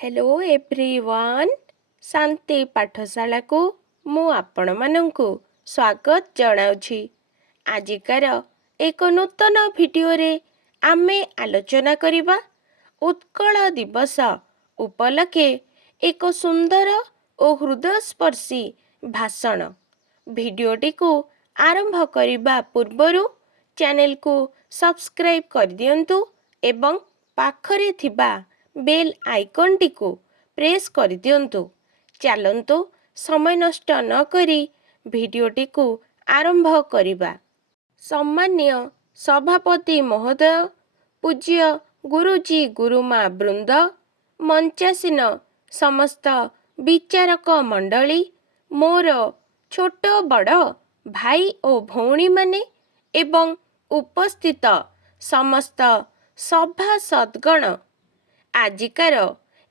Hello everyone शांति पाठशाला को मु आपण मानंकु स्वागत जनाउछि। आजिकार एक नूतन भिडियो रे आमे आलोचना करिबा उत्कल दिवस उपलक्षे एक सुंदर और हृदयस्पर्शी भाषण। भिडियोटी को आरंभ करिबा पूर्वरु चैनल को सब्सक्राइब कर दियंतु एवं पाखरे थिबा बेल आइकन टी को प्रेस कर दियंतु। चलंतु समय नष्ट न करी भिडियोटी को आरंभ करिबा। सम्मान्य सभापति महोदय, पूज्य गुरुजी गुरुमा वृंद, मंचासीन समस्त विचारक मंडली, मोर छोट बड़ भाई और भौणी माने एवं उपस्थित समस्त सभा सद्गण, आजिकार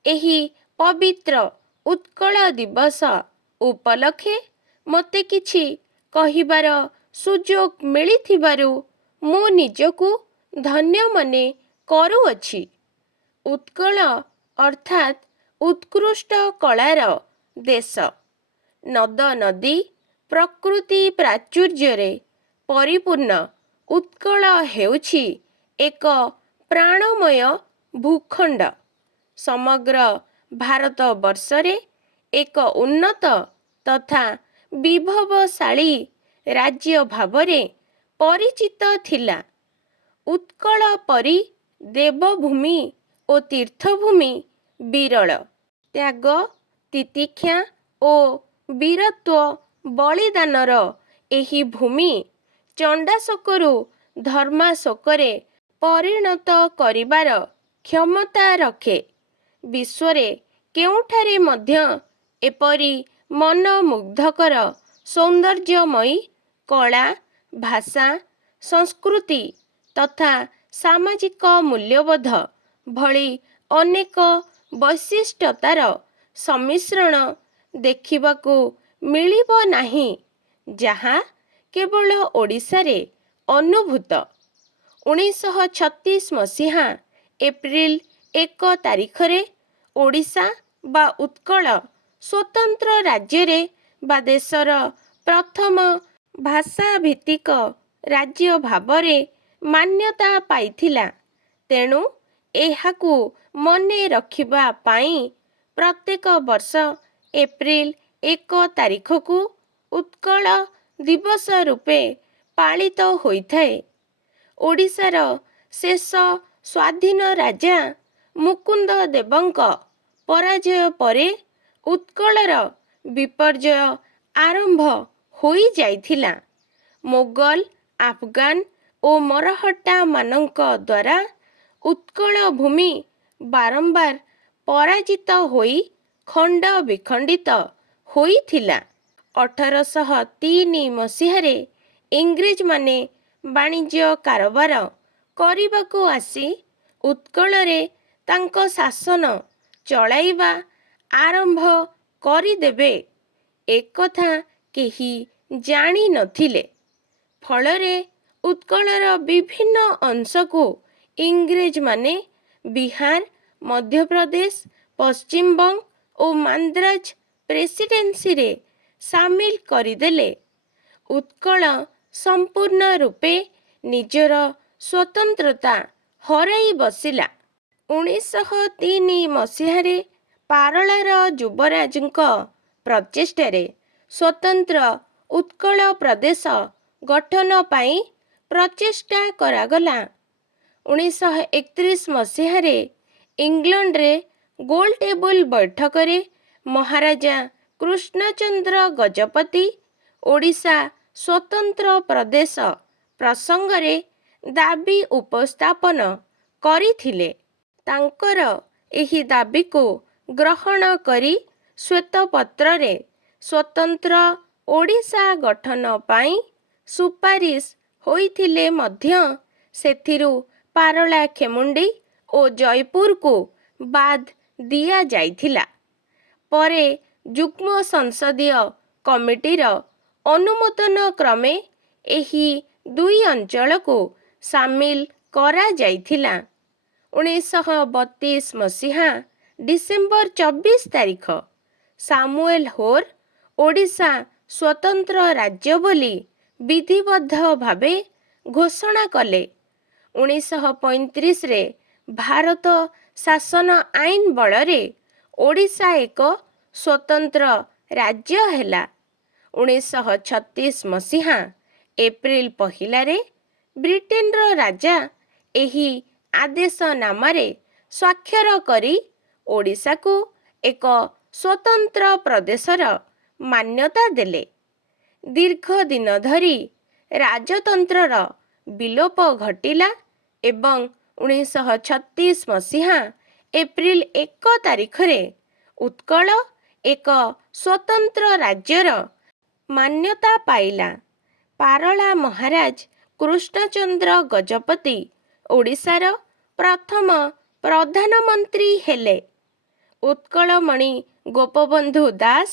एही पवित्र उत्कल दिवस उपलक्षे मते किछि कहिबार सुजोग मिलिथिबारु मु निजकु धन्य मने करूअछि। उत्कल अर्थात उत्कृष्ट कलार देश। नद नदी प्रकृति प्राचुर्यरे परिपूर्ण उत्कल हेउछि एक प्राणमय भूखंड। समग्र भारत वर्षरे एक उन्नत तथा विभवशाली राज्य भावरे परिचित थिला। उत्कल परि देवभूमि ओ तीर्थभूमि विरल। त्याग, तितिक्षा ओ वीरत्व बलिदानर एही भूमि चंडाशोकरु धर्माशोकरे परिणत करिबार क्षमता रखे। विश्वरे केउठारे मध्य एपरी मनमुग्धकर सौंदर्यमयी कला, भाषा, संस्कृति तथा सामाजिक मूल्यबोध भली अनेक वैशिष्ट्यतार सम्मिश्रण देखिबाकू मिलिब नाही, जहा केवल ओडिशारे अनुभूत। 1936 मसीहा एप्रिल 1 तारिखरे ओडिशा बा उत्कल स्वतंत्र राज्य बा देशर प्रथम भाषा भित्तिक राज्य भावरे मान्यता पाइथिला। तेणु एहाकू मने रखिबा पाई प्रत्येक वर्ष एप्रिल 1 तारिख को उत्कल दिवस रूपे पालित होइथाए। ओडिशार शेष स्वाधीन राजा मुकुंद देवଙ୍କ पराजय परे उत्कलर विपर्जय आरंभ होई जाइथिला। मोगल, अफगान ओ मराठा मानଙ୍କ द्वारा उत्कल भूमि बारंबार पराजित होई खंड विखंडित होइथिला। 1803 मसीहारे इंग्रेज माने वाणिज्य कारोबार करिबाकू आसी उत्कलरे तांको शासन चलाइबा आरंभ करिदेबे एकथा केही जानी नथिले। फलरे उत्कलर विभिन्न अंशको इंग्रेज माने बिहार, मध्य प्रदेश, पश्चिम बंग और मांद्राज प्रेसिडेंसी रे सामिल करिदेले। उत्कल संपूर्ण रूपे निजर स्वतंत्रता हराई बसिला। 1903 मसीहारे पारलार युवराजଙ୍କ प्रचेष्टारे स्वतंत्र उत्कल प्रदेश गठन पाई प्रचेष्टा करागला। 1931 मसीहारे इंग्लैंड रे गोल टेबल बैठक रे महाराजा कृष्णचंद्र गजपति ओडिशा स्वतंत्र प्रदेश प्रसंगरे दाबी उपस्थापन करिथिले। तांकर एही दाबी को ग्रहण करी श्वेतपत्र रे स्वतंत्र ओडिशा गठन पाई सुपारिश होइथिले मध्य सेथिरु पारला खेमुंडी ओ जयपुर को बाद दिया जाइथिला। परे युग्म संसदीय कमिटीर अनुमोदन क्रमे एही दुई अंचल को सामिल करा जाइथिला। 1932 मसीहा ଡିସେମ୍ବର 24 ତାରିଖ ସାମୁଏଲ ହୋର ଓଡ଼ିଶା ସ୍ୱତନ୍ତ୍ର ରାଜ୍ୟ ବୋଲି ବିଧିବଦ୍ଧ ଭାବେ ଘୋଷଣା କଲେ। 1935ରେ ଭାରତ ଶାସନ ଆଇନ ବଳରେ ଓଡ଼ିଶା ଏକ ସ୍ୱତନ୍ତ୍ର ରାଜ୍ୟ ହେଲା। 1936 ମସିହା ଏପ୍ରିଲ 1ରେ ବ୍ରିଟେନର ରାଜା ଏହି ଆଦେଶନାମାରେ ସ୍ୱାକ୍ଷର କରି ଓଡ଼ିଶାକୁ ଏକ ସ୍ୱତନ୍ତ୍ର ପ୍ରଦେଶର ମାନ୍ୟତା ଦେଲେ। ଦୀର୍ଘ ଦିନ ଧରି ରାଜତନ୍ତ୍ରର ବିଲୋପ ଘଟିଲା ଏବଂ 1936 ମସିହା ଏପ୍ରିଲ 1 ତାରିଖରେ ଉତ୍କଳ ଏକ ସ୍ୱତନ୍ତ୍ର ରାଜ୍ୟର ମାନ୍ୟତା ପାଇଲା। ପାରଳା ମହାରାଜ କୃଷ୍ଣଚନ୍ଦ୍ର ଗଜପତି ଓଡ଼ିଶାର ପ୍ରଥମ ପ୍ରଧାନମନ୍ତ୍ରୀ ହେଲେ। ଉତ୍କଳମଣି ଗୋପବନ୍ଧୁ ଦାସ,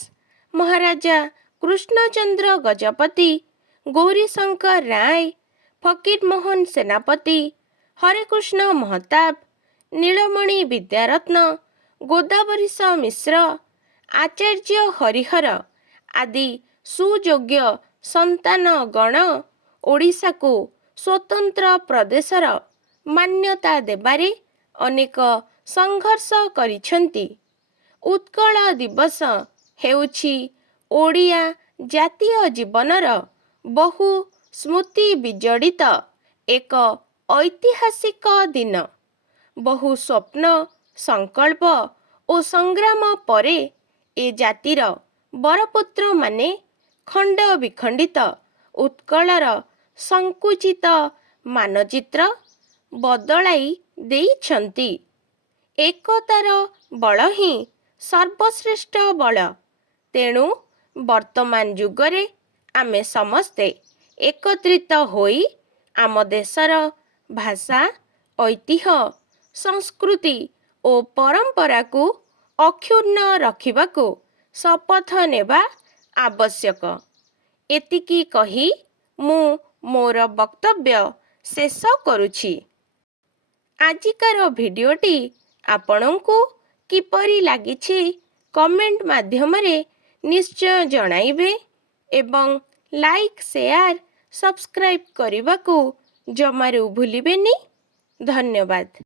ମହାରାଜା କୃଷ୍ଣଚନ୍ଦ୍ର ଗଜପତି, ଗୌରୀଶଙ୍କର ରାୟ, ଫକୀରମୋହନ ସେନାପତି, ହରେକୃଷ୍ଣ ମହତାବ, ନୀଳମଣି ବିଦ୍ୟାରତ୍ନ, ଗୋଦାବରୀଶ ମିଶ୍ର, ଆଚାର୍ଯ୍ୟ ହରିହର ଆଦି ସୁଯୋଗ୍ୟ ସନ୍ତାନଗଣ ଓଡ଼ିଶାକୁ ସ୍ୱତନ୍ତ୍ର ପ୍ରଦେଶର ମାନ୍ୟତା ଦେବାରେ ଅନେକ ସଂଘର୍ଷ କରିଛନ୍ତି। ଉତ୍କଳ ଦିବସ ହେଉଛି ଓଡ଼ିଆ ଜାତୀୟ ଜୀବନର ବହୁ ସ୍ମୃତି ବିଜଡ଼ିତ ଏକ ଐତିହାସିକ ଦିନ। ବହୁ ସ୍ୱପ୍ନ, ସଂକଳ୍ପ ଓ ସଂଗ୍ରାମ ପରେ ଏ ଜାତିର ବରପୁତ୍ରମାନେ ଖଣ୍ଡ ବିଖଣ୍ଡିତ ଉତ୍କଳର ସଙ୍କୁଚିତ ମାନଚିତ୍ର ବଦଳାଇ ଦେଇଛନ୍ତି। ଏକତାର ବଳ ହିଁ ସର୍ବଶ୍ରେଷ୍ଠ ବଳ। ତେଣୁ ବର୍ତ୍ତମାନ ଯୁଗରେ ଆମେ ସମସ୍ତେ ଏକତ୍ରିତ ହୋଇ ଆମ ଦେଶର ଭାଷା, ଐତିହ୍ୟ, ସଂସ୍କୃତି ଓ ପରମ୍ପରାକୁ ଅକ୍ଷୁର୍ଣ୍ଣ ରଖିବାକୁ ଶପଥ ନେବା ଆବଶ୍ୟକ। ଏତିକି କହି ମୁଁ ମୋର ବକ୍ତବ୍ୟ ଶେଷ କରୁଛି। ଆଜିକାର ଭିଡ଼ିଓଟି ଆପଣଙ୍କୁ କିପରି ଲାଗିଛି କମେଣ୍ଟ ମାଧ୍ୟମରେ ନିଶ୍ଚୟ ଜଣାଇବେ ଏବଂ ଲାଇକ୍, ସେୟାର, ସବସ୍କ୍ରାଇବ୍ କରିବାକୁ ଜମାରୁ ଭୁଲିବେନି। ଧନ୍ୟବାଦ।